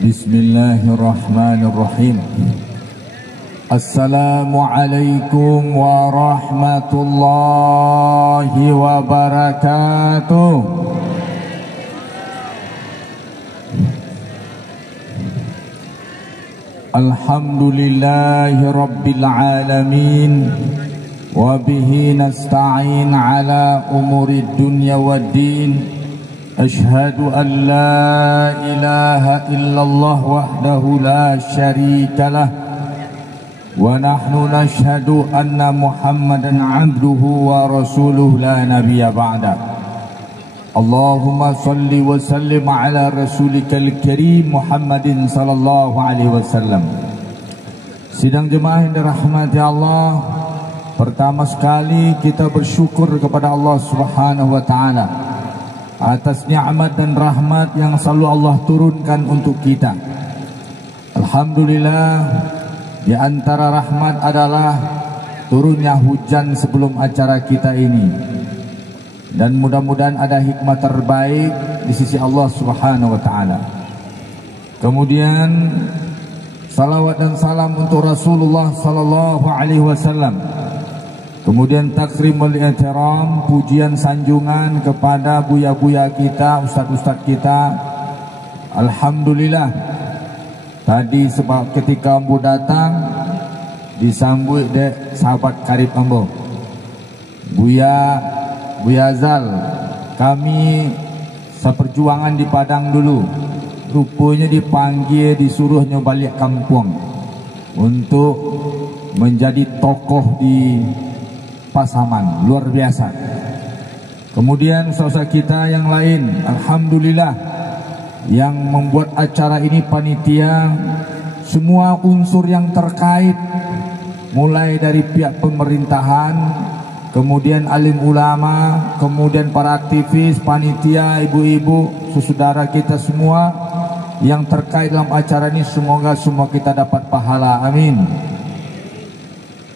Bismillahirrahmanirrahim. Assalamualaikum warahmatullahi wabarakatuh. Alhamdulillahi rabbil alamin. Wa bihi nasta'in ala umuri dunya waddin. Ashhadu an la ilaha illallah wahdahu la syarika lah. Wa nahnu nashhadu anna Muhammadan abduhu wa rasuluh la nabiyya ba'da. Allahumma salli wa sallim ala rasulikal karim Muhammadin sallallahu alaihi wasallam. Sidang jemaah yang dirahmati Allah, pertama sekali kita bersyukur kepada Allah Subhanahu wa taala atas nikmat dan rahmat yang selalu Allah turunkan untuk kita. Alhamdulillah, di antara rahmat adalah turunnya hujan sebelum acara kita ini. Dan mudah-mudahan ada hikmah terbaik di sisi Allah Subhanahu wa taala. Kemudian salawat dan salam untuk Rasulullah sallallahu alaihi wasallam. Kemudian takrimul ihtiram, pujian sanjungan kepada buya-buya kita, ustaz-ustaz kita. Alhamdulillah, tadi sebab ketika ambo datang disambut dek sahabat karib ambo, Buya Zal. Kami seperjuangan di Padang dulu, rupanya dipanggil, disuruhnya balik kampung untuk menjadi tokoh di Pasaman, luar biasa. Kemudian saudara kita yang lain, alhamdulillah, yang membuat acara ini panitia, semua unsur yang terkait, mulai dari pihak pemerintahan, kemudian alim ulama, kemudian para aktivis, panitia, ibu-ibu, saudara kita semua yang terkait dalam acara ini, semoga semua kita dapat pahala, amin.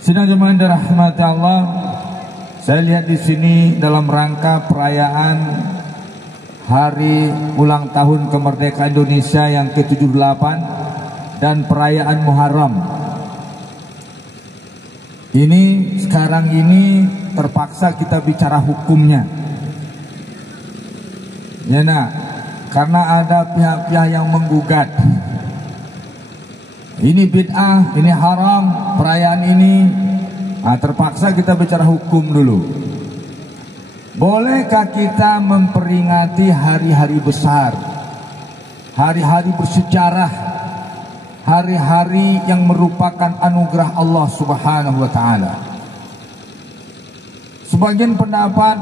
Sidang jemaah dirahmati Allah, saya lihat di sini dalam rangka perayaan hari ulang tahun kemerdekaan Indonesia yang ke-78 dan perayaan Muharram. Ini sekarang ini terpaksa kita bicara hukumnya. Ya nak, karena ada pihak-pihak yang menggugat. Ini bid'ah, ini haram, perayaan ini. Terpaksa kita bicara hukum dulu. Bolehkah kita memperingati hari-hari besar, hari-hari bersejarah, hari-hari yang merupakan anugerah Allah Subhanahu wa taala? Sebagian pendapat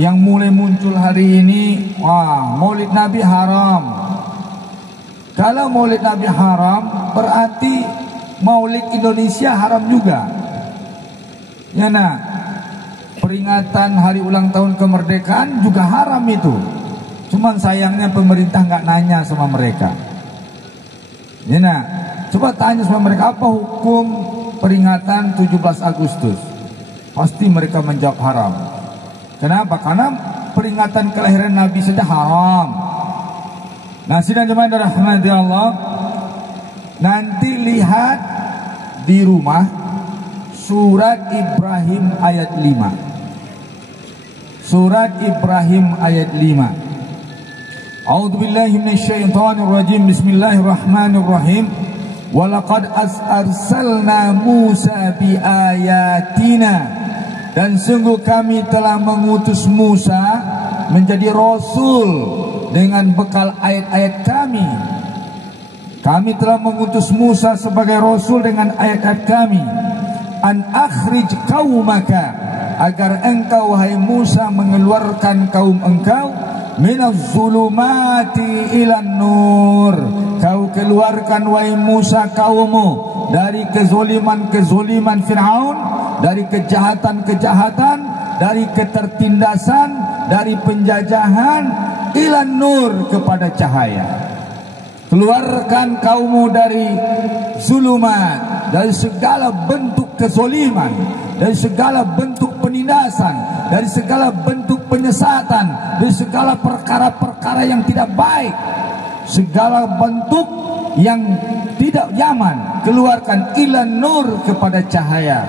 yang mulai muncul hari ini, wah, Maulid Nabi haram. Kalau Maulid Nabi haram, berarti Maulid Indonesia haram juga. Ya nak, peringatan hari ulang tahun kemerdekaan juga haram itu. Cuman sayangnya pemerintah nggak nanya sama mereka. Ya nak, coba tanya sama mereka, apa hukum peringatan 17 Agustus? Pasti mereka menjawab haram. Kenapa? Karena peringatan kelahiran Nabi saja haram. Nah, sidang jemaah dirahmati Allah, nanti lihat di rumah surat Ibrahim ayat 5. Surat Ibrahim ayat 5. A'udzubillahi minasyaitonir rajim. Bismillahirrahmanirrahim. Walaqad arsalna Musa biayatina, dan sungguh kami telah mengutus Musa menjadi rasul dengan bekal ayat-ayat kami. Kami telah mengutus Musa sebagai rasul dengan ayat-ayat kami. An akhrij qaumaka, agar engkau wahai Musa mengeluarkan kaum engkau minaz zulumati ilan nur. Kau keluarkan wahai Musa kaummu dari kezoliman Fir'aun, dari kejahatan-kejahatan, dari ketertindasan, dari penjajahan, ilan nur, kepada cahaya. Keluarkan kaummu dari zulumat, dari segala bentuk kezoliman, dari segala bentuk penindasan, dari segala bentuk penyesatan, dari segala perkara-perkara yang tidak baik. segala bentuk yang tidak nyaman, keluarkan ila nur, kepada cahaya,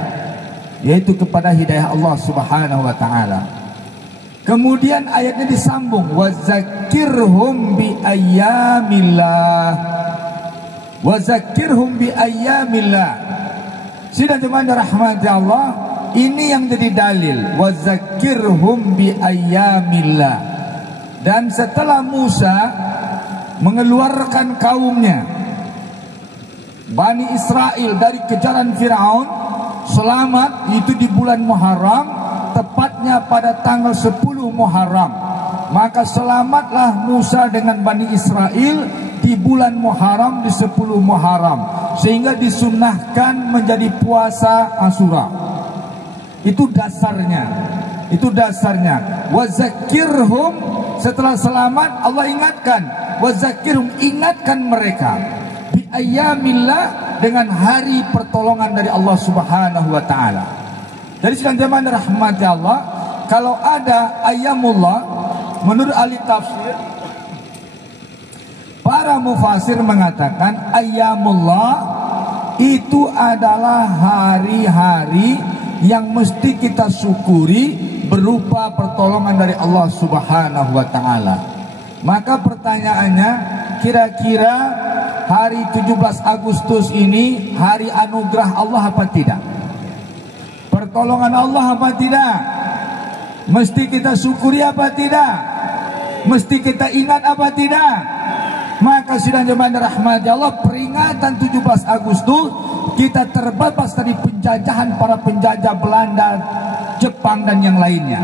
yaitu kepada hidayah Allah Subhanahu wa taala. Kemudian ayatnya disambung, wazakirhum bi ayyamillah, wazakirhum bi ayyamillah. Sidang jemaah rahmati Allah, ini yang jadi dalil, wazakirhum bi ayyamillah. Dan setelah Musa mengeluarkan kaumnya Bani Israel dari kejaran Firaun, selamat itu di bulan Muharram, tepatnya pada tanggal 10 Muharram. Maka selamatlah Musa dengan Bani Israel di bulan Muharram, di 10 Muharram, sehingga disunnahkan menjadi puasa Asyura. Itu dasarnya. Itu dasarnya. Wazakirhum, setelah selamat Allah ingatkan, wazakirhum, ingatkan mereka bi ayyamillah, dengan hari pertolongan dari Allah Subhanahu wa taala. Jadi sedang zaman rahmati Allah, kalau ada ayyamullah, menurut ahli tafsir, para mufasir mengatakan ayyamullah itu adalah hari-hari yang mesti kita syukuri berupa pertolongan dari Allah Subhanahu wa taala. Maka pertanyaannya, kira-kira hari 17 Agustus ini hari anugerah Allah apa tidak? Pertolongan Allah apa tidak? Mesti kita syukuri apa tidak? Mesti kita ingat apa tidak? Maka sidang jemaah rahmati Allah, peringatan 17 Agustus kita terbebas dari penjajahan para penjajah Belanda, Jepang dan yang lainnya.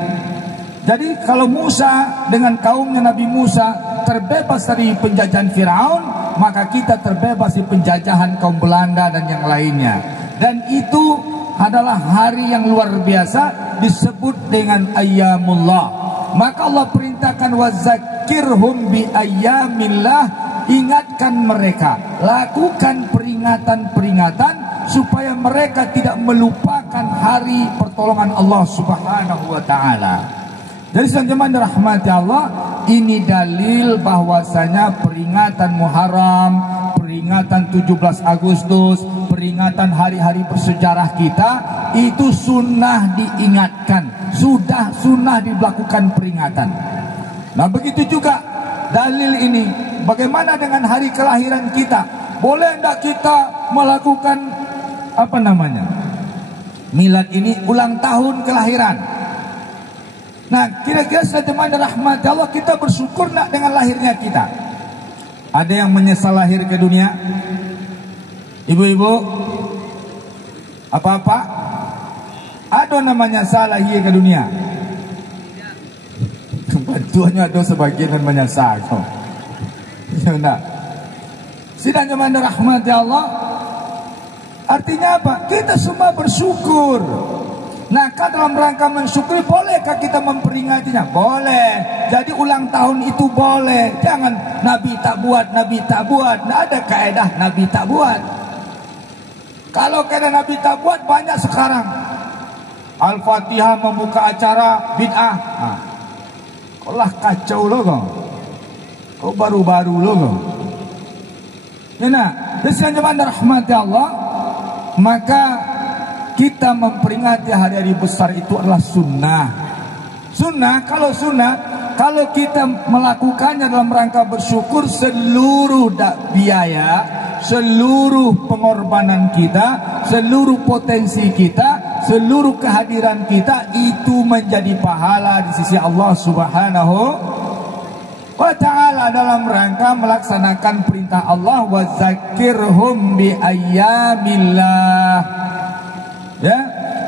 Jadi kalau Musa dengan kaumnya Nabi Musa terbebas dari penjajahan Firaun, maka kita terbebas dari penjajahan kaum Belanda dan yang lainnya. Dan itu adalah hari yang luar biasa, disebut dengan ayyamullah. Maka Allah perintahkan wazakirhum bi ayyamillah, ingatkan mereka, lakukan peringatan-peringatan supaya mereka tidak melupakan hari pertolongan Allah Subhanahu wa taala. Jadi sedang jemaah rahmati Allah, ini dalil bahwasanya peringatan Muharram, peringatan 17 Agustus, peringatan hari-hari bersejarah kita itu sunnah diingatkan, sudah sunnah dilakukan peringatan. Nah begitu juga dalil ini, bagaimana dengan hari kelahiran kita? Boleh tidak kita melakukan milad ini, ulang tahun kelahiran? Nah kira-kira sejemaah rahmat Allah, kita bersyukur nak dengan lahirnya kita? Ada yang menyesal lahir ke dunia? Ibu-ibu, apa-apa? Ada namanya salah lahir ke dunia? Kebantuannya ada sebagian yang menyesal. Ya, sidang jemaah rahmat Allah, artinya apa? Kita semua bersyukur. Nah, dalam rangka mensyukuri, bolehkah kita memperingatinya? Boleh. Jadi ulang tahun itu boleh. Jangan Nabi tak buat, Nabi tak buat. Tidak ada kaedah Nabi tak buat. Kalau kaedah Nabi tak buat, banyak sekarang. Al-Fatihah membuka acara bid'ah. Kau lah kacau loh kau. Kau baru-baru loh kau. Ya nak, dan jemaah rahmati Allah, maka kita memperingati hari-hari besar itu adalah sunnah. Sunnah, kalau kita melakukannya dalam rangka bersyukur, seluruh biaya, seluruh pengorbanan kita, seluruh potensi kita, seluruh kehadiran kita itu menjadi pahala di sisi Allah Subhanahu wa ta'ala dalam rangka melaksanakan perintah Allah, wa zakirhum bi ayyamillah. Ya,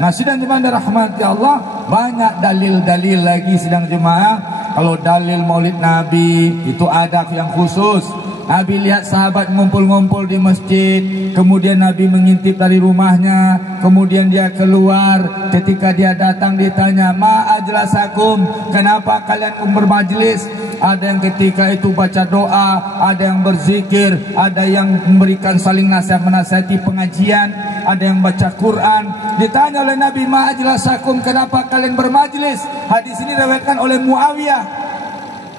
nah sidang jemaah rahmati Allah, banyak dalil-dalil lagi sidang jemaah. Kalau dalil Maulid Nabi itu ada yang khusus. Nabi lihat sahabat ngumpul-ngumpul di masjid, kemudian Nabi mengintip dari rumahnya, kemudian dia keluar. Ketika dia datang ditanya, ma ajlasakum, kenapa kalian bermajlis? Ada yang ketika itu baca doa, ada yang berzikir, ada yang memberikan saling nasihat, menasihati pengajian, ada yang baca Quran. Ditanya oleh Nabi, ma ajlasakum, kenapa kalian bermajlis? Hadis ini diriwayatkan oleh Muawiyah.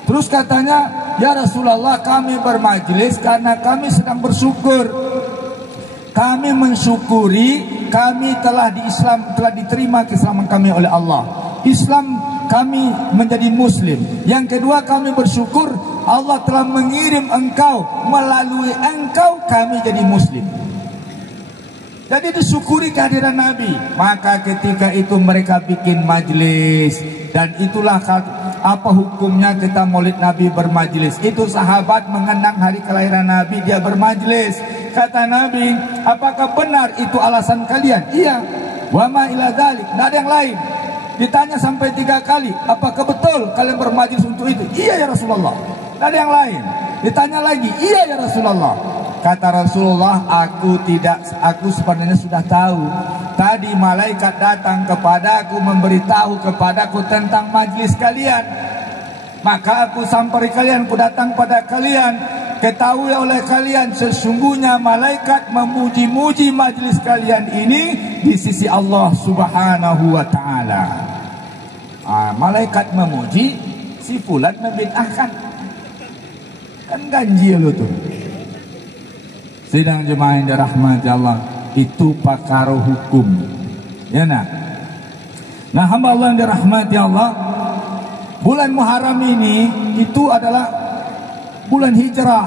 Terus katanya, ya Rasulullah, kami bermajlis karena kami sedang bersyukur. Kami mensyukuri kami telah diterima keislaman kami oleh Allah. Islam kami menjadi muslim. Yang kedua, kami bersyukur Allah telah mengirim engkau, melalui engkau kami jadi muslim. Jadi disyukuri kehadiran Nabi. Maka ketika itu mereka bikin majlis. Dan itulah apa hukumnya kita maulid Nabi bermajlis. Itu sahabat mengenang hari kelahiran Nabi, dia bermajlis. Kata Nabi, apakah benar itu alasan kalian? Iya. Wa ma ila dzalik, tidak ada yang lain. Ditanya sampai 3 kali, apakah betul kalian bermajlis untuk itu? Iya ya Rasulullah. Tidak ada yang lain. Ditanya lagi, iya ya Rasulullah. Kata Rasulullah, aku sebenarnya sudah tahu. Tadi malaikat datang kepadaku, memberitahu kepadaku tentang majlis kalian. Maka aku sampai kalian, aku datang pada kalian. Ketahui oleh kalian, sesungguhnya malaikat memuji-muji majlis kalian ini di sisi Allah Subhanahu wa ta'ala. Malaikat memuji, si fulan membid'ahkan. Kan ganjil itu. Sidang jemaah yang dirahmati Allah, itu pakar hukum. Ya nah. Nah, hamba Allah yang dirahmati Allah, bulan Muharram ini itu adalah bulan hijrah.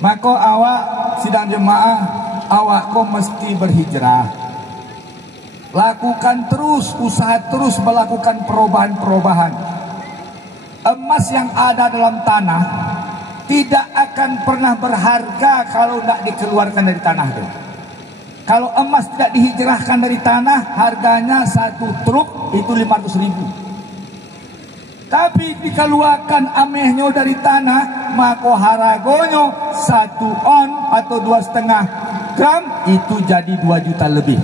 Maka awak sidang jemaah, awak kau mesti berhijrah. Lakukan terus, usaha terus melakukan perubahan-perubahan. Emas yang ada dalam tanah tidak akan pernah berharga kalau tidak dikeluarkan dari tanah itu. Kalau emas tidak dihijrahkan dari tanah, harganya 1 truk itu 500.000. Tapi dikeluarkan amehnya dari tanah, maka harganya 1 on atau 2,5 gram itu jadi 2 juta lebih.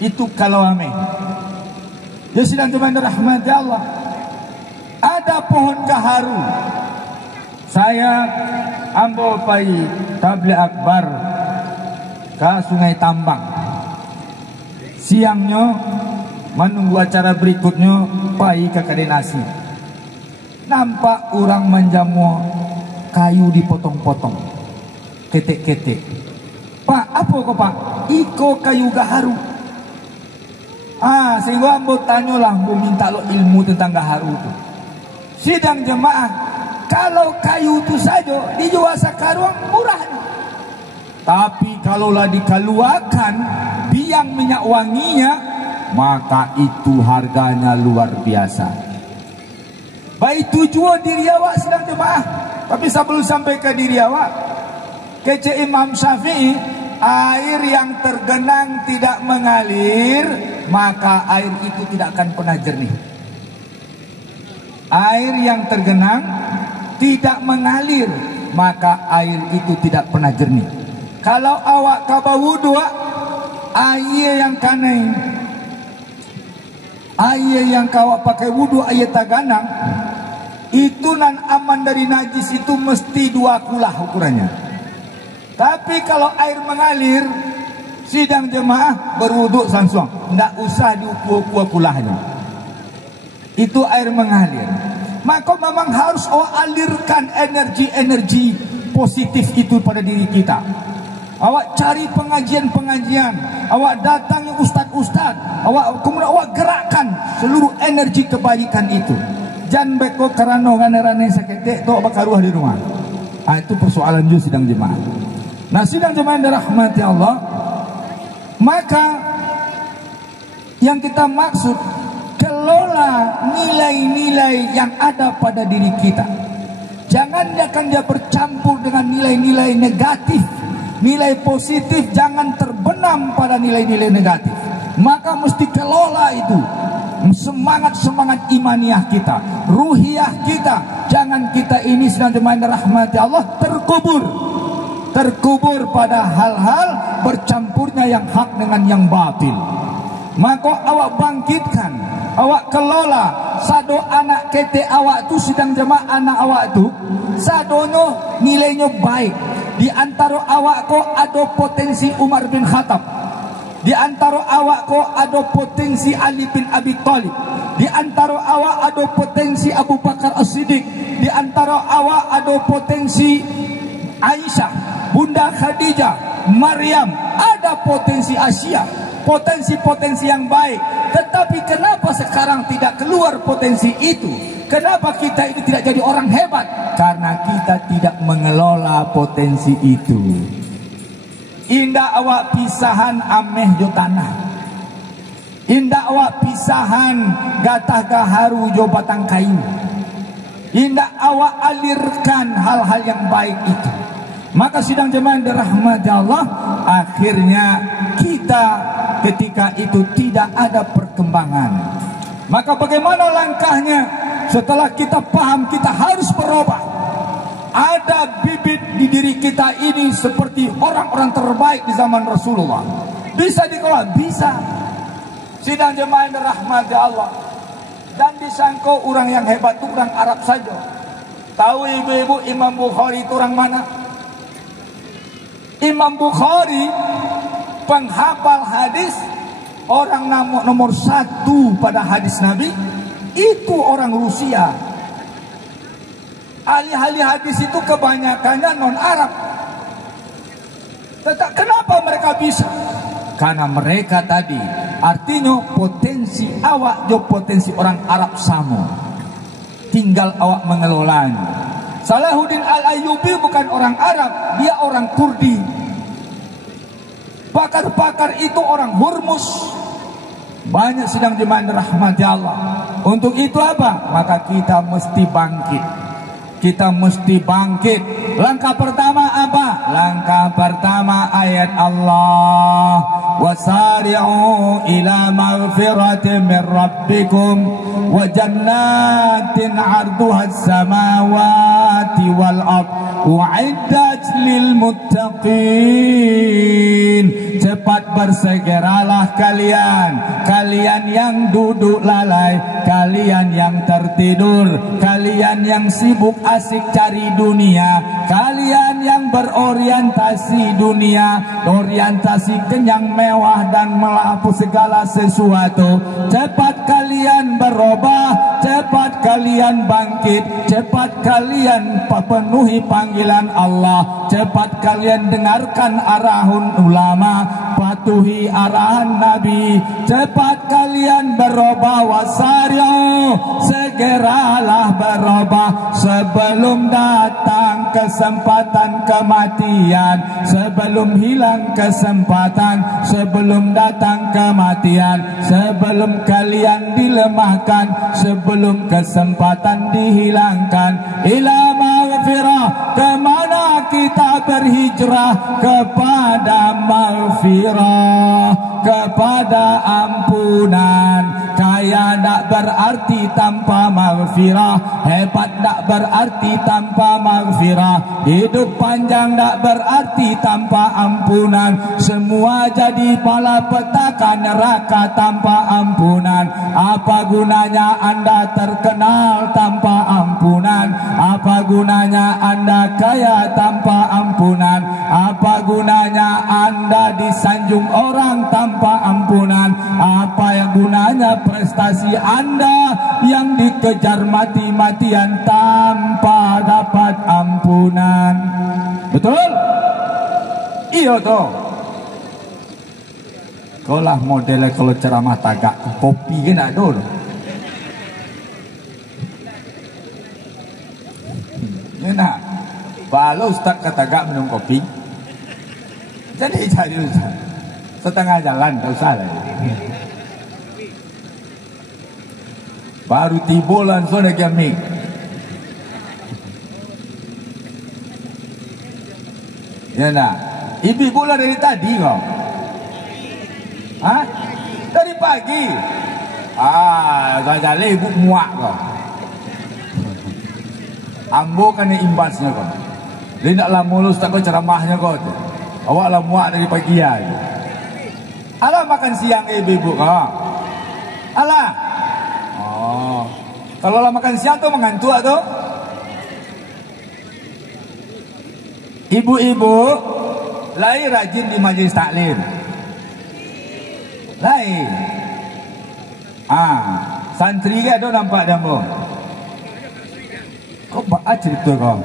Itu kalau ameh. Ya sidang jemaah rahmati Allah. Ada pohon gaharu. Saya ambil pai tabligh akbar ke Sungai Tambang. Siangnya menunggu acara berikutnya pai ke kedai nasi. Nampak orang menjamu kayu dipotong-potong, ketek-ketek. Pak, apa kok Pak? Iko kayu gaharu. Sehingga ambo tanyalah, ambo minta lo ilmu tentang gaharu itu. Sidang jemaah, kalau kayu itu saja dijual sekarang murah. Tapi kalaulah dikeluarkan biang minyak wanginya, maka itu harganya luar biasa. Baik tujuan diri awak sedang jemaah. Tapi sebelum sampai ke diri awak, kece Imam Syafi'i, air yang tergenang tidak mengalir, maka air itu tidak akan pernah jernih. Air yang tergenang tidak mengalir, maka air itu tidak pernah jernih. Kalau awak kaba wudu, air yang kanai, air yang kau pakai wudu, air taganang, itu nan aman dari najis, itu mesti 2 kulah ukurannya. Tapi kalau air mengalir, sidang jemaah berwudu langsung, tidak usah diukur kulahnya. Itu air mengalir. Maka memang harus alirkan energi-energi positif itu pada diri kita. Awak cari pengajian-pengajian, awak datangi ustaz-ustaz, kemudian awak gerakkan seluruh energi kebaikan itu. Jangan beko karena rane sakit tok bakaruah di rumah. Itu persoalan juga sidang jemaah. Nah, sidang jemaah yang dirahmati Allah, maka yang kita maksud, kelola nilai-nilai yang ada pada diri kita. Jangan dia bercampur dengan nilai-nilai negatif. Nilai positif jangan terbenam pada nilai-nilai negatif. Maka mesti kelola itu. Semangat-semangat imaniah kita, ruhiyah kita. Jangan kita ini sedang dimain rahmati Allah terkubur pada hal-hal bercampurnya yang hak dengan yang batil. Maka awak bangkitkan, awak kelola sado anak kete awak tu sedang jemaah anak awak tu sadono nilainya baik. Di antara awak ko ada potensi Umar bin Khattab. Di antara awak ko ada potensi Ali bin Abi Thalib. Di antara awak ada potensi Abu Bakar As-Siddiq, di antara awak ada potensi Aisyah, Bunda Khadijah, Maryam, ada potensi Asia, potensi-potensi yang baik. Tetapi kenapa sekarang tidak keluar potensi itu? Kenapa kita ini tidak jadi orang hebat? Karena kita tidak mengelola potensi itu. Indah awak pisahan ameh jo tanah, indah awak pisahan gatah gaharu jo batang kayu, indah awak alirkan hal-hal yang baik itu. Maka sidang jemaah dirahmati Allah, akhirnya kita ketika itu tidak ada perkembangan. Maka bagaimana langkahnya? Setelah kita paham kita harus berubah. Ada bibit di diri kita ini seperti orang-orang terbaik di zaman Rasulullah. Bisa dikelola? Bisa. Sidang jemaah dirahmati Allah. Dan disangka orang yang hebat itu orang Arab saja. Tahu ibu-ibu Imam Bukhari itu orang mana? Imam Bukhari penghafal hadis, orang nomor 1 pada hadis Nabi itu orang Rusia. Ahli-ahli hadis itu kebanyakannya non-Arab. Tetapi kenapa mereka bisa? Karena mereka tadi, artinya potensi awak jo potensi orang Arab sama. Tinggal awak mengelolanya. Salahuddin Al-Ayyubi bukan orang Arab, dia orang Kurdi. Pakar-pakar itu orang Hormuz. Banyak sidang jemaah rahmati Allah. Untuk itu apa? Maka kita mesti bangkit. Kita mesti bangkit. Langkah pertama apa? Langkah pertama ayat Allah, wasari'u ila maghfiratin min rabbikum wa jannatin 'arduha as-samawati wal ard u'iddat lil muttaqin. Cepat bersegeralah kalian, kalian yang duduk lalai, kalian yang tertidur, kalian yang sibuk asik cari dunia, kalian yang berorientasi dunia, orientasi kenyang mewah dan melapu segala sesuatu. Cepat kalian berubah, cepat kalian bangkit, cepat kalian penuhi panggilan Allah, cepat kalian dengarkan arahan ulama, patuhi arahan Nabi, cepat kalian berubah. Wasari'u, segeralah berubah sebelum datang kesempatan kematian, sebelum hilang kesempatan, sebelum datang kematian, sebelum kalian dilemahkan, sebelum kesempatan dihilangkan. Ila maghfirah, kemana kita berhijrah? Kepada maghfirah, kepada ampunan. Kaya tak berarti tanpa maghfirah, hebat tak berarti tanpa maghfirah, hidup panjang tak berarti tanpa ampunan. Semua jadi malapetaka neraka tanpa ampunan. Apa gunanya Anda terkenal tanpa ampunan? Apa gunanya Anda kaya tanpa ampunan? Apa gunanya Anda disanjung orang tanpa ampunan? Apa yang gunanya prestasi Anda yang dikejar mati-matian tanpa dapat ampunan? Betul? Iya toh. Kau lah modelnya kalau ceramah tagak kopi kan ada dulu. Nah, kalau Ustaz kata minum kopi, jadi cari Ustaz setengah jalan, tak usah lah. Baru tiba langsung lagi amik. Ya nak, ibu bola dari tadi kau. Hah? Dari pagi. Jalan ibu muak kau. Ambo kan imbasnya kau. Dia naklah mulus tak kau ceramahnya kau tu. Awaklah muak dari pagi aja. Alah makan siang ibu kau. Alah. Oh. Kalau lah makan siang tu mengantuk tu. Ibu-ibu lain rajin di majlis taklim. Lain. santri ke ada nampak demo. Kok baca cerita kau?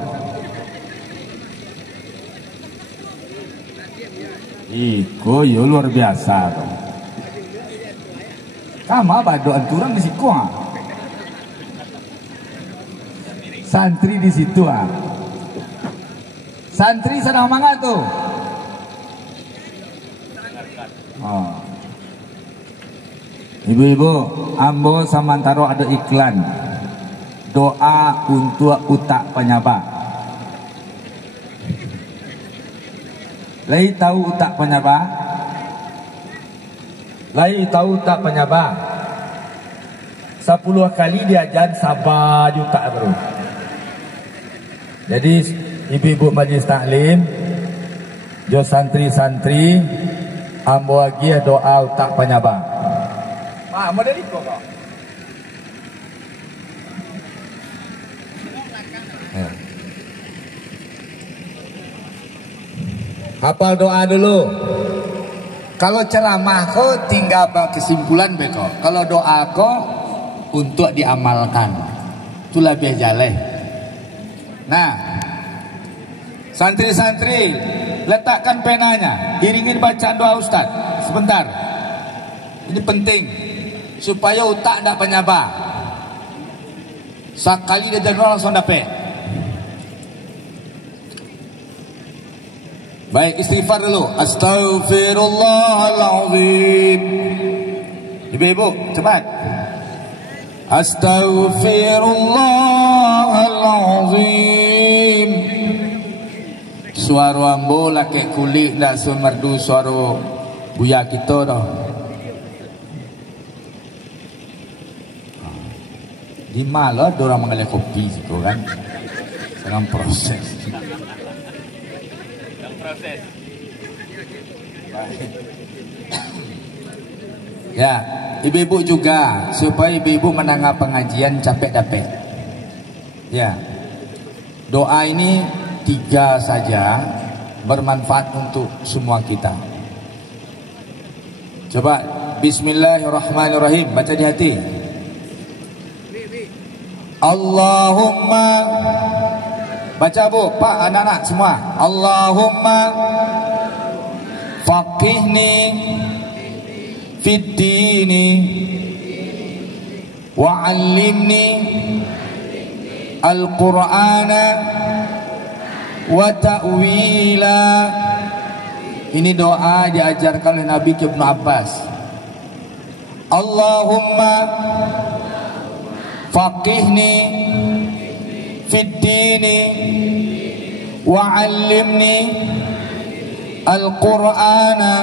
Iko yo luar biasa kau. Sama badok anturang di situ ah. Santri di situ ah. Santri sedang mana tuh? Oh. Ibu-ibu, ambo samantaro ada iklan doa untuk utak penyabak. Lai tahu utak penyabak? Lai tahu utak penyabak? 10 kali diajar sabar juta bro. Jadi ibu-ibu majlis taklim, jo santri-santri, ambo lagi doa utak penyabak. Ah, model itu kok. Hafal doa dulu. Kalau ceramah kau tinggal kesimpulan beko. Kalau doa kau untuk diamalkan. Itulah biar jalan. Nah, santri-santri letakkan penanya, iringin bacaan doa Ustaz. Sebentar. Ini penting supaya utak tak penyabak. Sekali dia dengar langsung dapat. Baik, istighfar dulu. Astaghfirullahaladzim. Ibu-ibu, cepat. Astaghfirullahaladzim. Suara ambo laki kulit tak semerdu suara buya kita dah. Di malah orang mengalih kopi situ kan. Sedang proses. Ya, ibu-ibu juga supaya ibu-ibu menanggapi pengajian capek dapat. Ya, doa ini 3 saja bermanfaat untuk semua kita. Coba Bismillahirrahmanirrahim, baca di hati. Allahumma, baca bu, pak, anak-anak semua. Allahumma faqihni fid dini wa 'allimni al-Qur'ana wa ta'wila. Ini doa diajarkan oleh Nabi Ibnu Abbas. Allahumma faqihni fid dini wa 'allimni al-Qur'ana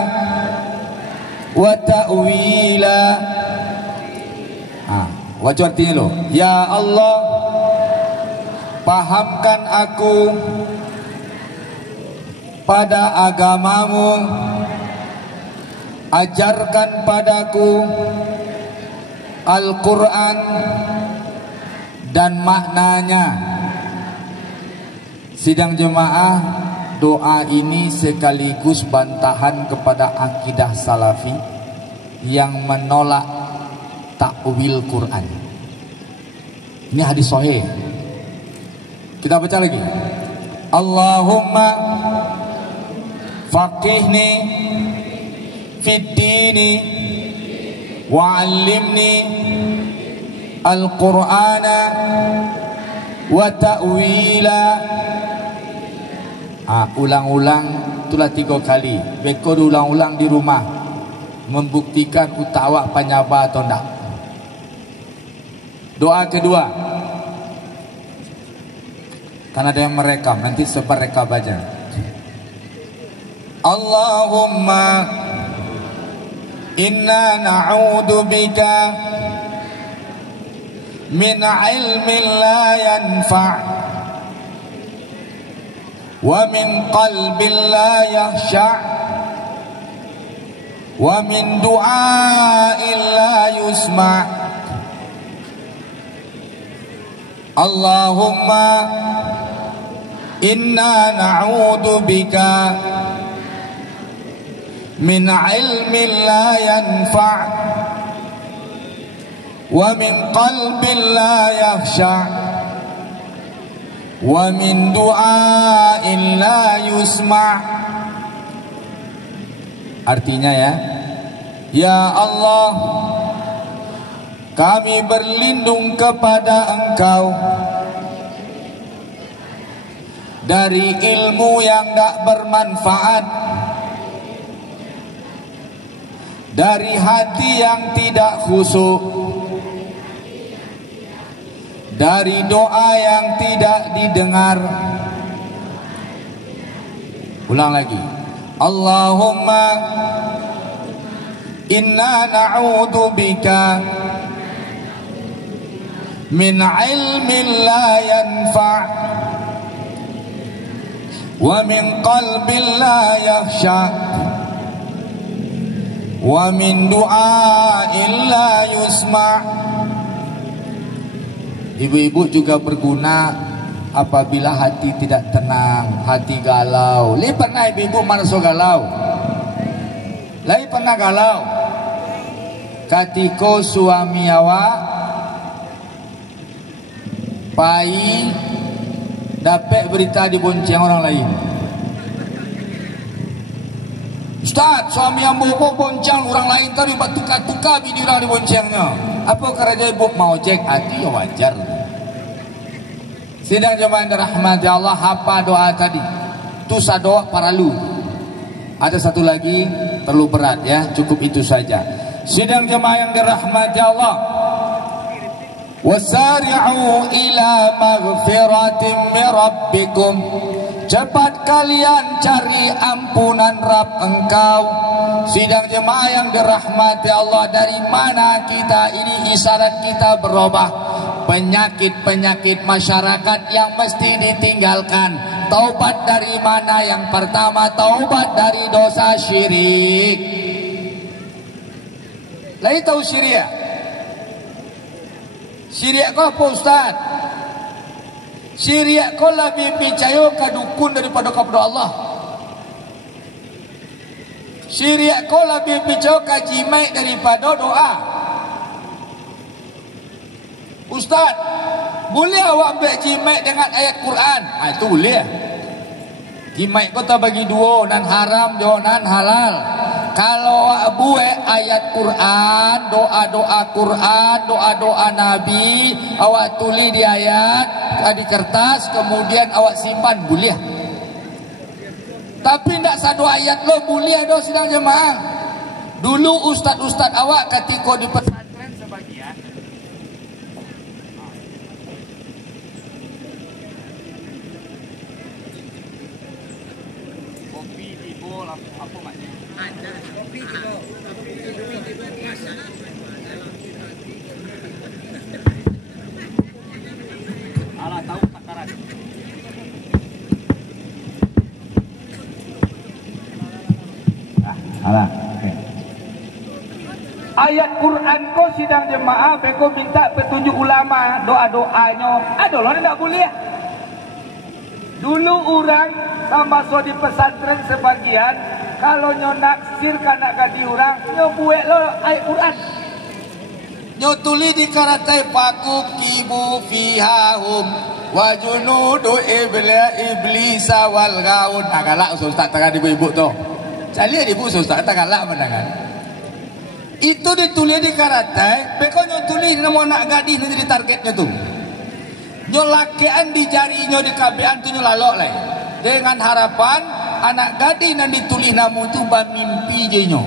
wa ta'wila. Wajah artinya lo. Ya Allah, pahamkan aku pada agamamu, ajarkan padaku Al-Quran dan maknanya. Sidang jemaah, doa ini sekaligus bantahan kepada akidah salafi yang menolak takwil Quran. Ini hadis sahih. Kita baca lagi. Allahumma faqihni fid dini wa 'allimni al-Qur'ana wa ta'wila. Ulang-ulang itulah 3 kali. Beko ulang-ulang di rumah, membuktikan utawak penyabah atau tidak. Doa kedua, karena ada yang merekam, nanti sebar rekam aja. Allahumma inna na'udhu bika min ilmin la yanfa' wa min qalbin la yakhsha' wa min du'ain la yusma'. Allahumma inna na'udhu bika min ilmin la yanfa' wa min qalbin la yakhsha' wa min du'ain la yusma'. Artinya ya Allah, kami berlindung kepada Engkau dari ilmu yang tak bermanfaat, dari hati yang tidak khusyuk, dari doa yang tidak didengar. Ulang lagi. Allahumma inna na'udzu bika min ilmin la yanfa' wa min qalbin la yakhsha' wa min du'ain la yusma'. Ibu-ibu juga berguna apabila hati tidak tenang, hati galau. Li pernah ibu-ibu maraso galau? Lai pernah galau? Katiko suami awak pai dapat berita dibonceng orang lain. Ustaz, suami yang bobo bonceng orang lain tadi tukar-tukar bini orang diboncengnya. Apa kerja ibu mau cek hati ya wajar. Sidang jemaah yang dirahmati Allah, apa doa tadi? Tusa doa paralu. Ada satu lagi terlalu berat ya, cukup itu saja. Sidang jemaah yang dirahmati Allah, wasari'u ila maghfiratin min rabbikum. Cepat kalian cari ampunan Rabb engkau. Sidang jemaah yang dirahmati Allah, dari mana kita ini isyarat kita berubah? Penyakit-penyakit masyarakat yang mesti ditinggalkan. Taubat dari mana? Yang pertama, taubat dari dosa syirik. Lain tahu syirik? Syirik kau apa Ustaz? Syirik kau lebih percaya ke dukun daripada kepada Allah. Syirik kau lebih percaya ke jimai daripada doa. Ustaz, boleh awak ambil jimai dengan ayat Quran? Itu boleh. Jimai kau tak bagi dua, nan haram, nan halal. Kalau awak buat ayat Quran, doa-doa Quran, doa-doa Nabi, awak tulis di ayat, di kertas, kemudian awak simpan, boleh. Tapi tidak satu ayat lo boleh do sidang jemaah. Dulu ustaz-ustaz awak ketika di pesantren sebagian, kopi di bowl apa macam? Ada kopi di bowl. Alah tahu takaran. Alah. Okay. Ayat Quran ko sidang jemaah beko minta petunjuk ulama doa-doanya. Ada loh tidak boleh. Dulu orang masuk di pesantren sebagian, kalau nyo naksir kanak gadi orang, nyo buat lo ayat Quran. Nyo tulis di karatai paku kibu fihahum wa junudu iblisa wal gaun. Galak ustaz tengah ibu-ibu tu. Cali ibu ustaz tak galak menangan. Itu ditulis di karatai, beko nyo tulis nama nak gadis nanti di targetnya tu. Nyo lakean di jari nyo di kabean tu nyo lalok lah. Dengan harapan anak gadis nanti ditulis nama tu mimpi je nyo.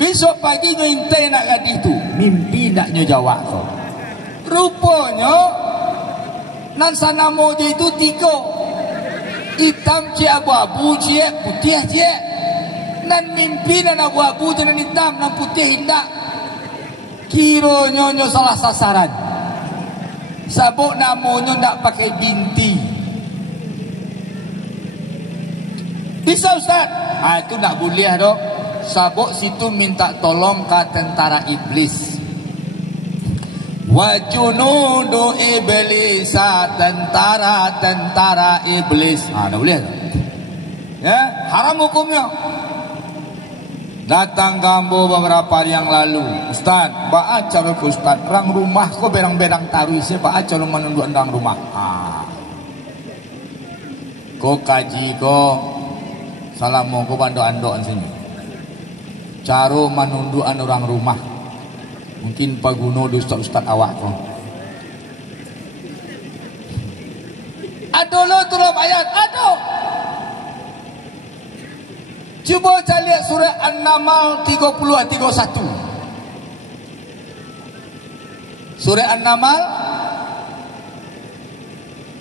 Besok pagi nyo intai nak gadis tu, mimpi nak nyo jawab tu. Rupanya nan sana mojo itu 3. Hitam cie abu-abu cie putih cie. Nan mimpi nan abu-abu dan hitam nan putih hendak. Kiro nyo salah sasaran. Sabuk namanya ndak pakai binti. Bisa Ustaz? Itu nak boleh dok. Sabuk situ minta tolong ke tentara iblis. Wa junudu iblis, tentara iblis. Tak boleh. Ya, haram hukumnya. Datang kambo beberapa hari yang lalu, Ustaz, baca lo Ustaz, orang rumah ko berang-berang taruh saya baca lo menunduk endang rumah. Ko kaji ko salam ko bandok-andok sini. Caro menundukan orang rumah. Mungkin paguno di ustaz-ustaz awak ko. Aduh lo turun ayat, aduh. Cuba saya lihat surah An-Naml 30-31. Surah An-Naml.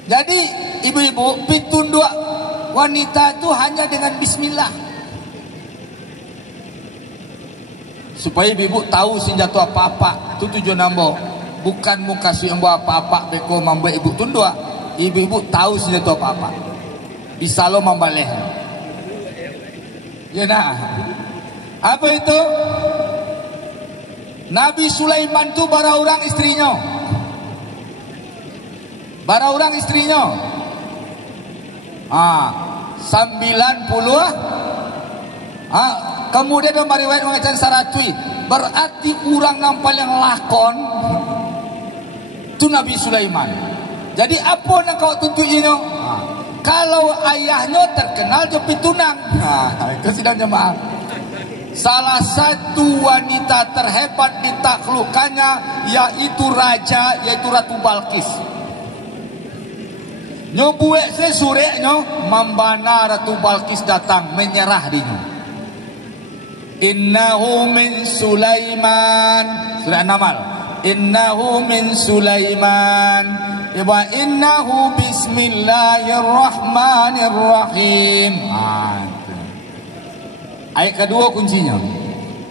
Jadi ibu-ibu pitunduk wanita itu hanya dengan bismillah. Supaya ibu-ibu tahu senjata apa-apa. Itu tujuan ambo. Bukan muka si ambo apa-apa beko membuat ibu tunduk. Ibu-ibu tahu senjata apa-apa. Bisa lo membaleh. Ya nah. Apa itu? Nabi Sulaiman itu bara orang istrinya. Bara orang istrinya. 90. Kemudian ada riwayat mengajar Saratwi. Berarti orang nampal yang lakon itu Nabi Sulaiman. Jadi apa nak kau tuntukinya? Kalau ayahnya terkenal jepi tunang. Itu sidang jemaah. Salah satu wanita terhebat ditaklukkannya yaitu raja, yaitu Ratu Balkis. Nyobuek se sureknya membana Ratu Balkis datang menyerah dinya. Innahu min Sulaiman. Surah An-Naml. Innahu min Sulaiman. Wa innahu bismillahirrahmanirrahim. Ayat kedua kuncinya.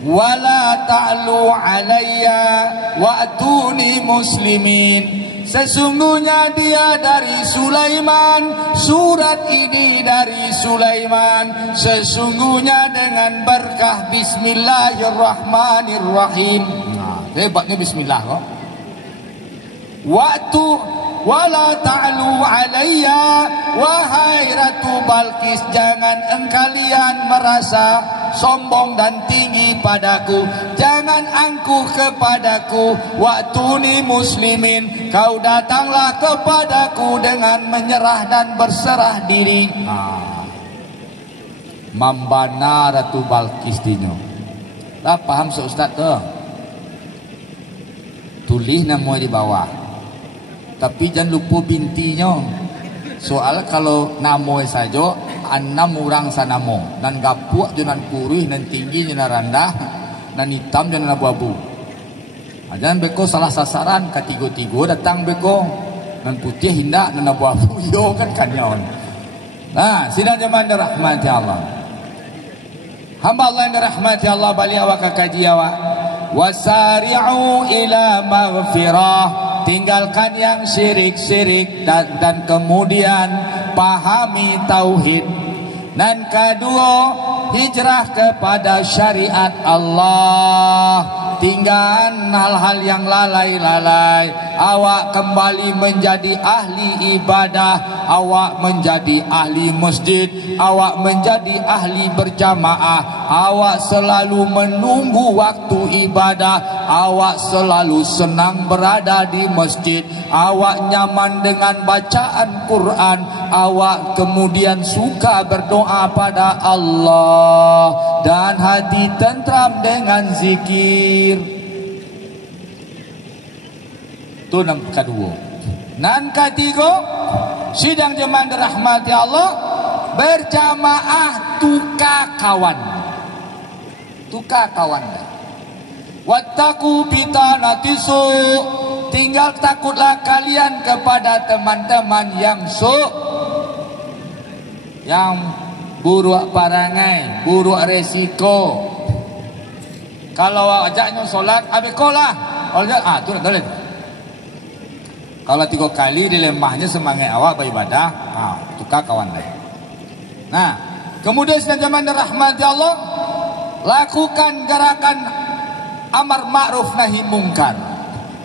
Wala ta'lu alayya wa'tuni muslimin. Sesungguhnya dia dari Sulaiman. Surat ini dari Sulaiman. Sesungguhnya dengan berkah bismillahirrahmanirrahim. Hebatnya bismillah kok. Waktu wala ta'lu alayya, wahai Ratu Balkis, jangan engkalian merasa sombong dan tinggi padaku, jangan angkuh kepadaku. Waktuni muslimin, kau datanglah kepadaku dengan menyerah dan berserah diri. Membana Ratu Balkis dino. Tak paham so Ustaz tu? Tulis nama di bawah. Tapi jangan lupa bintinya. Soal kalau namo saja 6 orang sanamo. Dan gapuak jangan kurih, dan tinggi jangan rendah, dan hitam jangan abu-abu. Jangan beko salah sasaran, ketigo-tigo datang beko. Dan putih hindak dan abu-abu. Yo kan kanyon. Nah, sidang jemaah dirahmati Allah. Hamba Allah yang dirahmati Allah, balik awak kaji awak. Wasari'u ila maghfirah. Tinggalkan yang syirik-syirik dan kemudian pahami tauhid. Dan kedua, hijrah kepada syariat Allah. Tinggalkan hal-hal yang lalai-lalai. Awak kembali menjadi ahli ibadah. Awak menjadi ahli masjid. Awak menjadi ahli berjamaah. Awak selalu menunggu waktu ibadah. Awak selalu senang berada di masjid. Awak nyaman dengan bacaan Quran. Awak kemudian suka berdoa pada Allah. Dan hati tentram dengan zikir. Itu yang kedua. Dan ketiga, sidang jemaah dirahmati Allah, berjamaah tukar kawan. Tukar kawan. Wattaku bitanati su. Tinggal takutlah kalian kepada teman-teman yang yang buruk parangai, buruk resiko. Kalau ajaknya solat, abikolah. Tu nak boleh. Kalau 3 kali dilemahnya semangat awak beribadah, tukar kawan lain. Nah, kemudian sedang zaman rahmat Allah, lakukan gerakan amar ma'ruf nahi mungkar.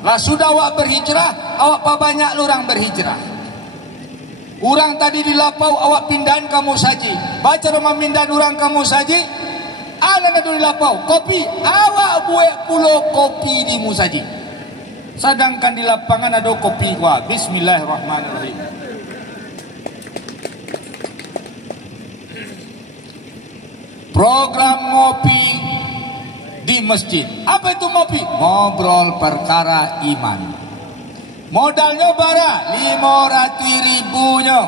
Lah sudah awak berhijrah, awak apa banyak orang berhijrah. Orang tadi di lapau awak pindahan kamu saji. Baca rumah pindahan orang kamu saji. Ana nadul lapau kopi, awak buat pulau kopi di musaji. Sedangkan di lapangan ada kopi. Wah, bismillahirrahmanirrahim. Program ngopi di masjid. Apa itu ngopi? Ngobrol perkara iman. Modalnya bara 500.000 nya.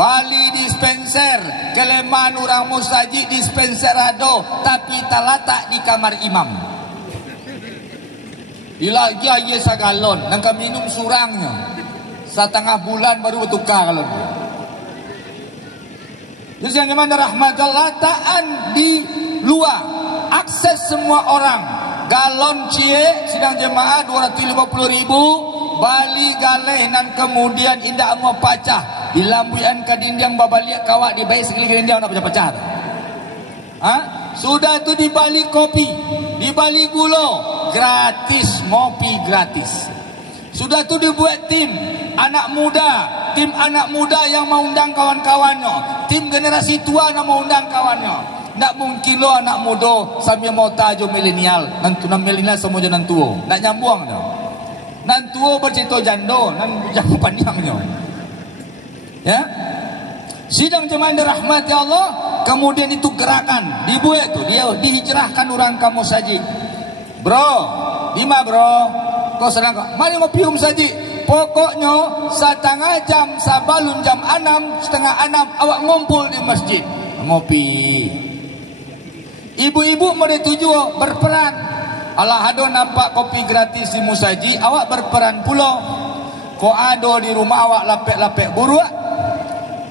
Bali dispenser, kelemahan orang musajid dispenser ado, tapi talatak di kamar imam. Ilagi aye sagalon, nangka minum surangnya. Setengah bulan baru bertukar kalau. Jadi yang mana rahmatullah taan di luar, akses semua orang. Galon cie sidang jemaah 250.000, Bali galeh dan kemudian indah mau pacah. Dilambuian ke dinding babaliak kawak di baik sekali dinding nak pecah-pecah. Sudah tu di Bali kopi, di Bali gula, gratis, ngopi gratis. Sudah tu dibuat tim anak muda yang mau undang kawan-kawannya, tim generasi tua yang mau undang kawannya. Tak mungkin lo anak muda sambil mau tajo milenial, nanti milenial semua jangan tua, nak nyambung dah. Nan tua bercerita jando, nan jangan panjangnya. Ya, sidang jemaah dirahmati Allah. Kemudian itu gerakan dibuat tu, dia dihijrahkan orang kamu saji. Bro, lima bro, kau sedang kau, mari ngopi saji. Pokoknya setengah jam sebelum jam 6, setengah 6 awak ngumpul di masjid ngopi. Ibu-ibu mereka tuju berperan. Allah ado nampak kopi gratis di musaji, awak berperan pula. Kau ado di rumah awak lapek-lapek buruak,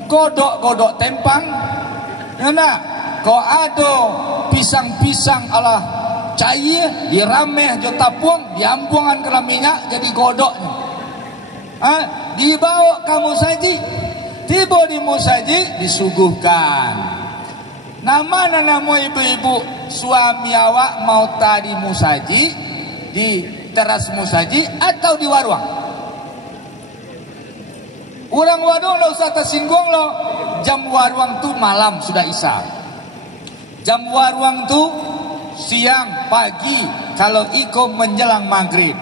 godok-godok tempang. Nah, kau ado pisang-pisang Allah cair, dirameh jo tapuang, diampungan ke minyak jadi godoknya. Dibawa kamu saji, tiba di musaji disuguhkan. Nama ibu-ibu suami awak mau tadi musaji di teras musaji atau di warung. Orang warung lo usah tersinggung lo. Jam warung tu malam sudah isya. Jam warung tu siang pagi kalau iko menjelang maghrib.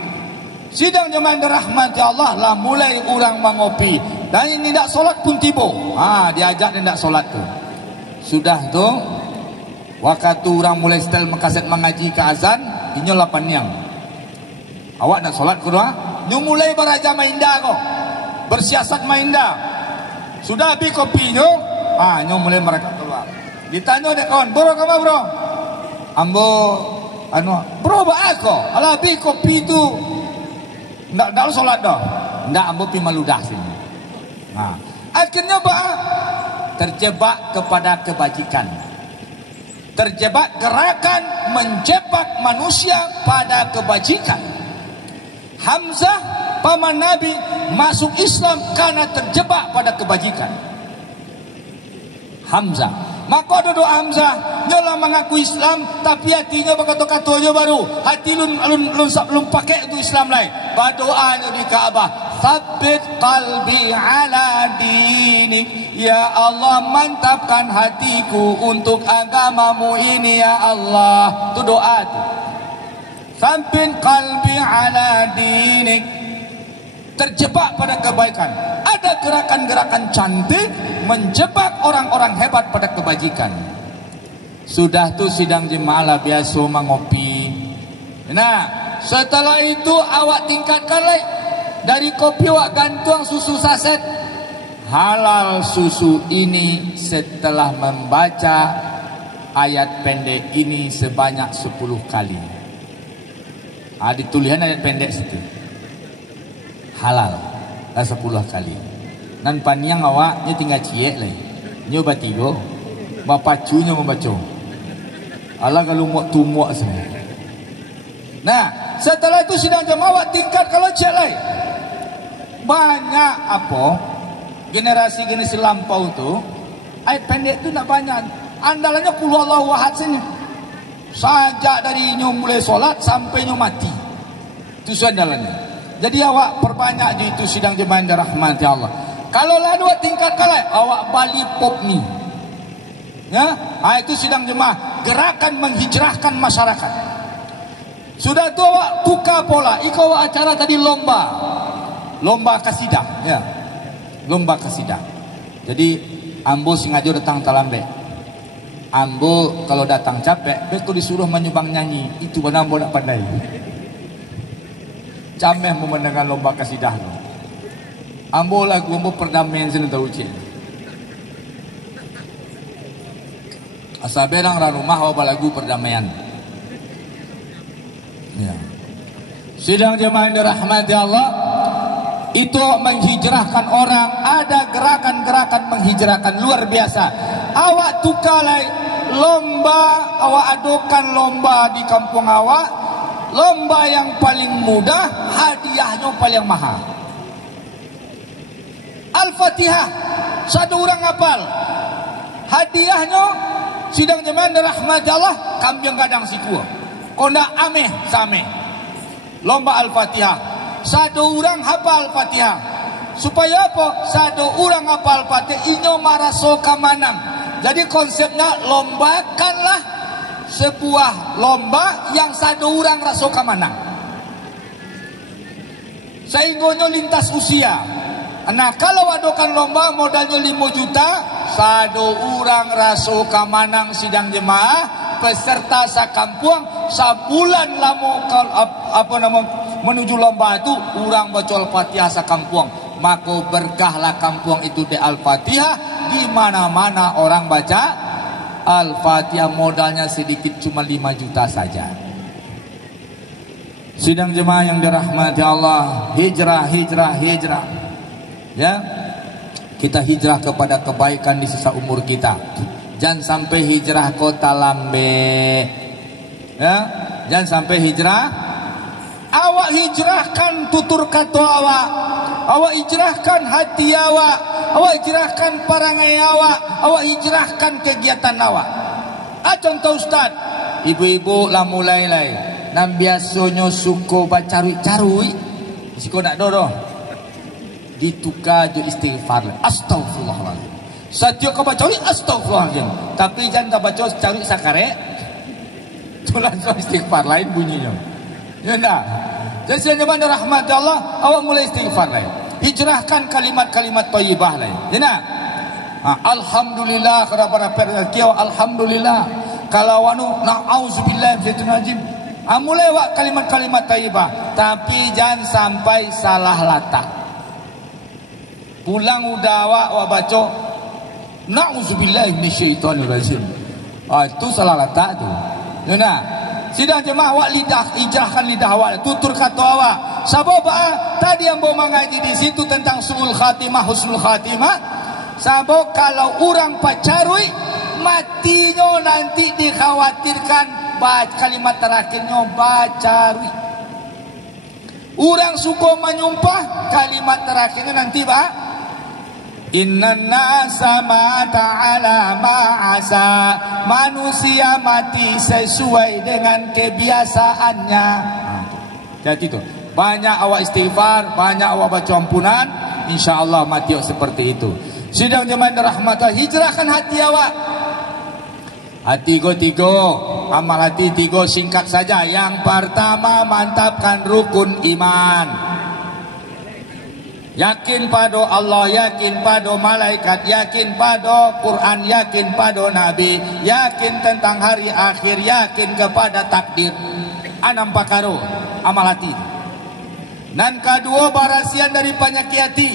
Sidang jemaah dirahmati Allah lah mulai orang mengopi dan ini tidak solat pun tiba. Diajak tidak solat tu. Sudah tu waktu orang mulai setel makaset mengaji ke azan, inyo 8 yang. Awak nak solat kedua, nyu mulai beraja mainda ko. Bersiasat mainda. Sudah habis kopi nyu, nyu mulai mereka keluar. Ditanya dek kawan, "Bro kamu bro?" Ambo bro ba ako? Ala habis kopi tu ndak solat dah. Ndak ambo pi maludah sini. Akhirnya ba terjebak kepada kebajikan, terjebak gerakan menjebak manusia pada kebajikan. Hamzah paman Nabi masuk Islam karena terjebak pada kebajikan. Hamzah, maka ada doa Hamzah, nyolah mengaku Islam tapi hatinya berkata-kata aja baru, hati lun pakai itu Islam lain. Berdoanya di Kaabah, tsabbit qalbi ala dinik, ya Allah mantapkan hatiku untuk agamamu ini ya Allah. Itu doa itu. Tsabbit qalbi ala dinik, terjebak pada kebaikan. Ada gerakan-gerakan cantik menjebak orang-orang hebat pada kebajikan. Sudah tu sidang jemaah biasa mengopi. Nah, setelah itu awak tingkatkan lagi. Dari kopi awak gantung susu saset. Halal susu ini setelah membaca ayat pendek ini sebanyak 10 kali. Ditulisan ayat pendek situ. Halal 10 kali. Dan paniang awaknya tinggal ciek lagi. Nyoba 3, bapacunya membaca. Allah kalau mau tumuk semua. Nah, setelah itu sidang jemaah tingkat kalau ciek lagi. Banyak generasi lampau tu ayat pendek tu nak banyak. Andalannya qul huwallahu ahad sini. Sajak dari nyo mulai solat sampai nyo mati. Itu andalannya. Jadi awak perbanyak je itu sidang jemaah dirahmati Allah. Kalau lah dua tingkat kalah awak bali pop ni. Ya, itu sidang jemaah gerakan menghijrahkan masyarakat. Sudah tu awak tukar pola. Iko awak acara tadi lomba kasidah, ya. Lomba kasidah. Jadi ambo sengaja datang talambe. Ambo kalau datang capek, betul disuruh menyumbang nyanyi. Itu benar ambo nak pandai. Cameh memenangkan lomba kasidah tu. Ambo lagu ambo perdamaian sini tahu cik. Asal berang rumah awak lagu perdamaian. Ya. Sidang jemaah yang dirahmati Allah, itu menghijrahkan orang. Ada gerakan-gerakan menghijrahkan luar biasa. Awak tukalai lomba, awak adukan lomba di kampung awak. Lomba yang paling mudah, hadiahnya paling mahal. Al-Fatihah, satu orang hafal. Hadiahnya, sidang jemaah dirahmati Allah, kambing gadang siku. Konda ameh sameh. Lomba Al-Fatihah, satu orang hafal Fatihah. Supaya apa? Satu orang hafal Fatihah, inyo maraso kamanang. Jadi konsepnya lombakanlah sebuah lomba yang satu orang rasoka menang. Saingonyo lintas usia. Nah kalau adokan lomba modalnya 5 juta, satu orang rasoka menang sidang jemaah peserta sakampung sabulan lamu menuju lomba itu orang bacol Fatihah sakampung. Maka berkahlah kampung itu di Al-Fatihah. Di mana-mana orang baca Al-Fatihah, modalnya sedikit cuma 5 juta saja. Sidang jemaah yang dirahmati Allah, hijrah. Ya, kita hijrah kepada kebaikan di sisa umur kita. Jangan sampai hijrah kota lambe. Ya, jangan sampai hijrah. Awak hijrahkan tutur kata awak. Awak hijrahkan hati awak. Awak hijrahkan parangai awak hijrahkan kegiatan awak. Contoh Ustaz, ibu-ibu lah mulai nan biasanya suko bacarui-carui, siko nak dodo ditukar jo istighfar. Astagfirullahaladzim. Setiap kau baca astagfirullahaladzim. Tapi jangan kau baca cari sakare. Tulan istighfar lain bunyinya. Ya enggak? Jadi sejauh rahmat Allah, awak mulai istighfar lain. Hijrahkan kalimat-kalimat thayyibah lain. Ya enggak? Alhamdulillah kepada perkiau, alhamdulillah. Kalau wanu na'udzubillah minasyaitonir rajim. Mulai wak kalimat-kalimat thayyibah, tapi jangan sampai salah latak. Pulang udah wak baca na'udzubillah minasyaitonir rajim. Itu salah latak tu. Ya enggak? Sidang jemaah awak lidah, hijrahkan lidah awak, tutur kata awak. Sebab tadi yang mau mengaji di situ tentang suul khatimah, husnul khatimah. Sebab kalau orang pacarui, matinya nanti dikhawatirkan kalimat terakhirnya bacarui. Orang suka menyumpah, kalimat terakhirnya nanti Innan nasa mata ala ma'asa. Manusia mati sesuai dengan kebiasaannya. Jadi itu banyak awak istighfar, banyak awak baca ampunan, insyaallah mati seperti itu. Sidang jemaah rahmatullah, hijrahkan hati awak. Hati tiga, amal hati 3 singkat saja. Yang pertama, mantapkan rukun iman. Yakin pada Allah, yakin pada malaikat, yakin pada Quran, yakin pada Nabi, yakin tentang hari akhir, yakin kepada takdir. 6 perkara amal hati. Nan kedua, barasian dari penyakit hati.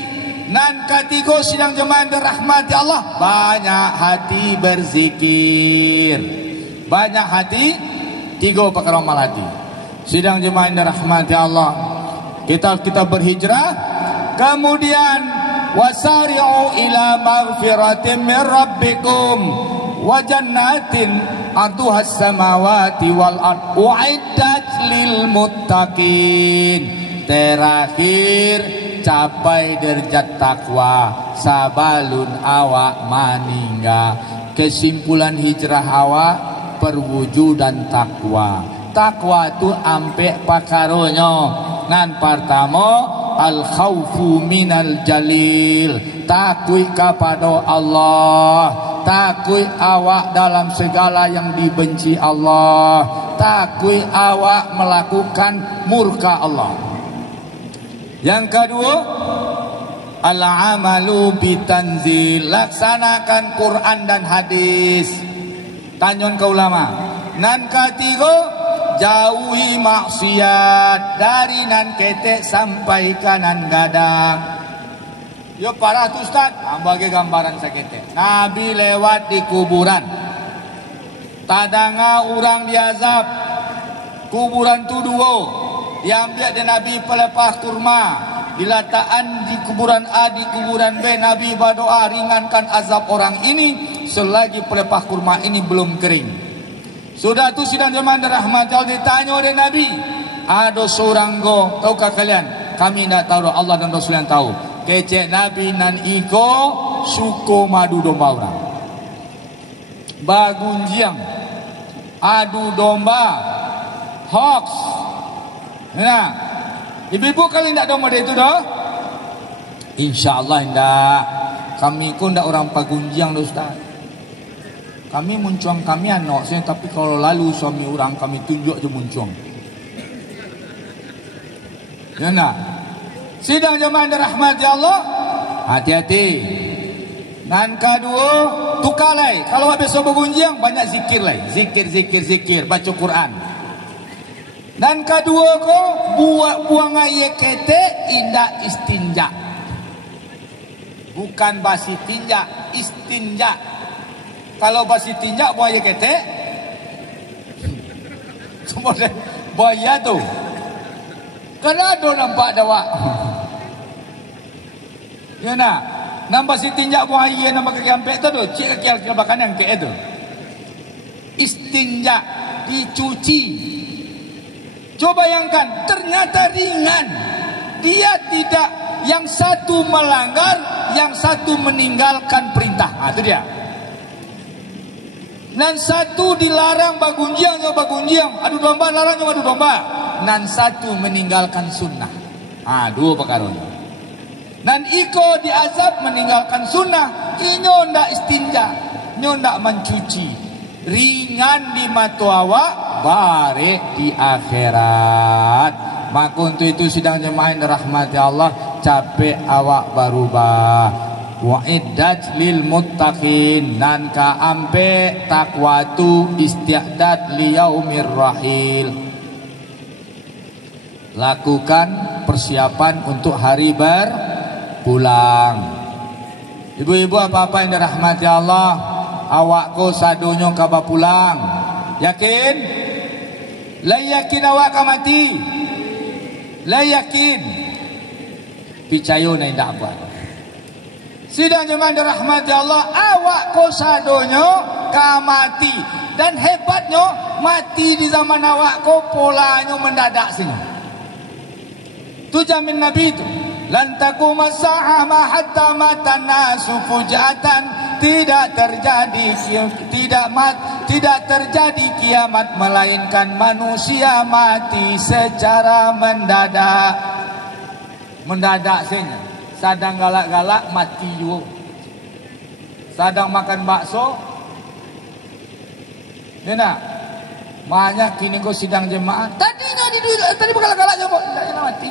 Nan ketiga, sidang jemaah dirahmati Allah, banyak hati berzikir. Banyak hati, 3 perkara amal hati. Sidang jemaah dirahmati Allah, kita berhijrah. Kemudian wasari'u ila maghfiratin min rabbikum wa jannatin arduhas samawati wal ard uiddat lil muttaqin. Terakhir, capai derajat takwa sabalun awak maningga. Kesimpulan hijrah awak perwujudan takwa. Takwa itu ampe pakaronyo. Nan pertama, al khaufu minal jalil, takut kepada Allah. takui awak dalam segala yang dibenci Allah, takui awak melakukan murka Allah. Yang kedua, al-amalu bitanzil, laksanakan Quran dan hadis. Tanyon ke ulama. Nan ketiga, jauhi maksiat, dari nan ketek sampai kanan gadang. Yo parah tu Ustaz, bagi gambaran sakit. Nabi lewat di kuburan. Tadanga orang diazab. Kuburan tu dua. Diambil dan Nabi pelepah kurma. Dilataan di kuburan A, di kuburan B. Nabi berdoa ringankan azab orang ini selagi pelepah kurma ini belum kering. Sudah tu sidang jemaah rahmat Allah, ditanya oleh Nabi. Ada seorang go, tahukah kalian? Kami tidak tahu, Allah dan Rasul yang tahu. Kecek Nabi nan iko suko madu domba orang. Bagunjiang, adu domba, hoax. Nah, ibu-ibu kalian tidak domba itu dah? InsyaAllah tidak. Kami pun tidak orang pagunjiang dah Ustaz. Kami muncuang kami anak saya, tapi kalau lalu suami orang kami tunjuk je muncuang. Ya nak. Sidang jemaah dirahmati Allah, hati-hati. Dan kedua, tukalai. Kalau habis bergunjing banyak zikir lai, zikir, baca Quran. Dan kedua ko buang air kete indah istinja. Bukan basi tinja, istinja. Kalau basi tinja buang air kete, semua buaya tu. Kena ada nampak dawak. Ya nak, nambah si tinjak buah air, nambah kaki ampek tu, cik kaki belakang yang ke itu. Istinja, dicuci. Coba bayangkan, ternyata ringan. Dia tidak, yang satu melanggar, yang satu meninggalkan perintah. Itu dia. Dan satu dilarang bagunjiang, adu domba, larang adu domba. Dan satu meninggalkan sunnah. Dua perkara. Dan iko diazab meninggalkan sunnah. Inyo ndak istinja, inyo ndak mencuci. Ringan di mata awak, bare di akhirat. Maka untuk itu sidang jemaah rahmati Allah, capek awak berubah. Wa'iddat lil muttaqin, nan ka ampe takwatu istiadat liyaumir rahil. Lakukan persiapan untuk hari berpulang. Ibu-ibu apa-apa yang dirahmati Allah, awakku sadonyo kaba pulang. Yakin? La yakin awak ka mati? La yakin? Picayo na indak buat. Sidang jemaah dirahmati Allah, awakku sadonyo ka mati. Dan hebatnya mati di zaman awakku polanya mendadak sini. Tu jamin Nabi itu, lan taquma as-sa'ah ma hatta matan nasu fujatan, tidak terjadi kiamat melainkan manusia mati secara mendadak. Mendadak sini. Sadang galak-galak mati juga. Sadang makan bakso. Ni nak. Banyak kini kau sidang jemaah. Tadi bergalak-galak je tidak mati.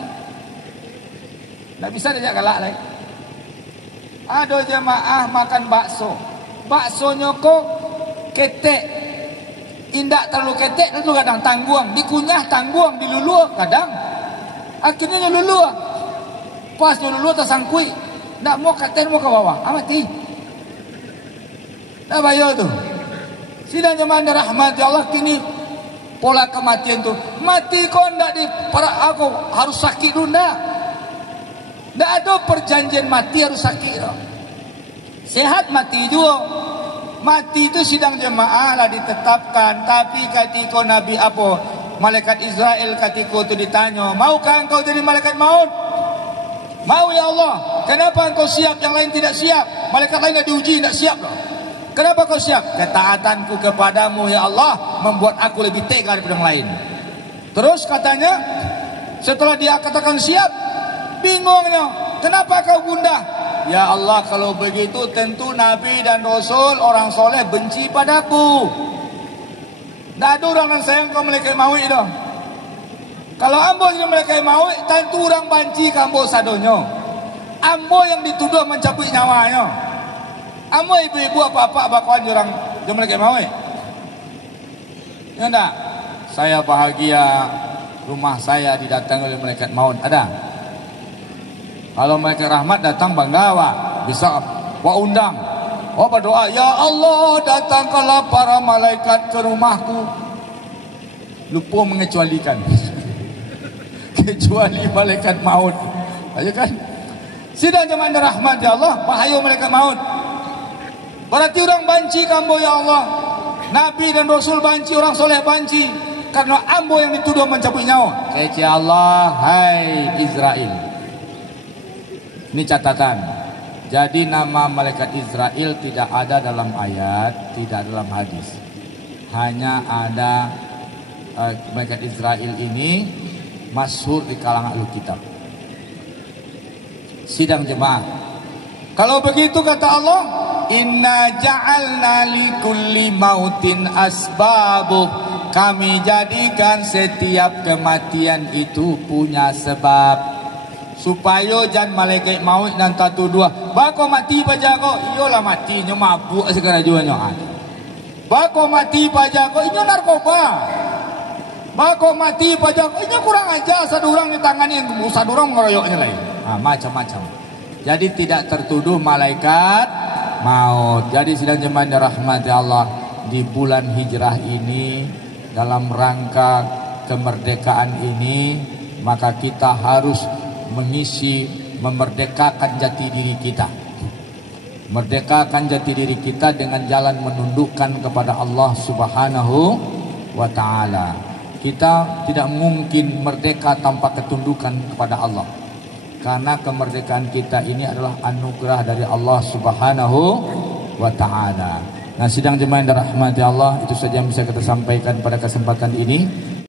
Tak bisa dia galak lagi. Ada jemaah makan bakso. Baksonya kok ketek. Indak terlalu ketek, itu kadang tangguang. Dikunyah tangguang, diluluh kadang. Akhirnya luluh. Pas luluh tersangkui. Tak mau ketek, mau ke bawah. Mati. Tak bayar tu. Sidang jemaah rahmati Allah, kini pola kematian tu. Mati kau ndak di para aku harus sakit dulu ndak. Tak ada perjanjian mati harus sakit. Sehat mati juga. Mati itu sidang jemaah lah ditetapkan. Tapi ketika Nabi apa? Malaikat Israel ketika itu ditanya, maukah engkau jadi malaikat maut? Mau ya Allah. Kenapa engkau siap, yang lain tidak siap? Malaikat lain dah diuji, tidak siap loh. Kenapa kau siap? Ketaatanku kepadamu ya Allah membuat aku lebih tega daripada yang lain. Terus katanya, setelah dia katakan siap, bingungnya, kenapa kau gundah? Ya Allah, kalau begitu tentu Nabi dan Rasul orang soleh benci padaku. Tak ada orang yang sayang kau malaikat maut dah. Kalau ambo yang malaikat maut, tentu orang benci kambo sadonyo. Ambo yang dituduh mencabut nyawanya. Ambo ibu-ibu apa-apa bakalan orang yang malaikat maut. Ya tak? Saya bahagia rumah saya didatangi oleh malaikat maut. Ada? Kalau malaikat rahmat datang bangga wak. Bisa wak undang. Oh berdoa, ya Allah datangkanlah para malaikat ke rumahku. Lupa mengecualikan. Kecuali malaikat maut. Aja kan? Sidang jemaah rahmat ya Allah, bahaya malaikat maut. Berarti orang banci kambo ya Allah. Nabi dan Rasul banci, orang soleh banci. Karena ambo yang dituduh mencabut nyawa. Kece Allah, hai Israel. Ini catatan. Jadi nama malaikat Israel tidak ada dalam ayat, tidak dalam hadis. Hanya ada malaikat Israel ini masyhur di kalangan ahli kitab. Sidang jemaah. Kalau begitu kata Allah, inna ja'alna likulli mautin asbabuh. Kami jadikan setiap kematian itu punya sebab. Supaya jangan malaikat maut dan tatu dua. Bako mati paja ko, iyolah mati nyo mabuk segala jua nyo. Bako mati paja ko, inyo narkoba. Bako mati paja ko, inyo kurang aja sadurang ditangani yang sadurang ngeroyoknya lain. Macam-macam. Jadi tidak tertuduh malaikat maut. Jadi sidang jemaah rahmati Allah, di bulan hijrah ini dalam rangka kemerdekaan ini, maka kita harus mengisi, memerdekakan jati diri kita. Merdekakan jati diri kita dengan jalan menundukkan kepada Allah Subhanahu wa ta'ala. Kita tidak mungkin merdeka tanpa ketundukan kepada Allah. Karena kemerdekaan kita ini adalah anugerah dari Allah Subhanahu wa ta'ala. Nah, sidang jemaah yang dirahmati Allah, itu saja yang bisa kita sampaikan pada kesempatan ini.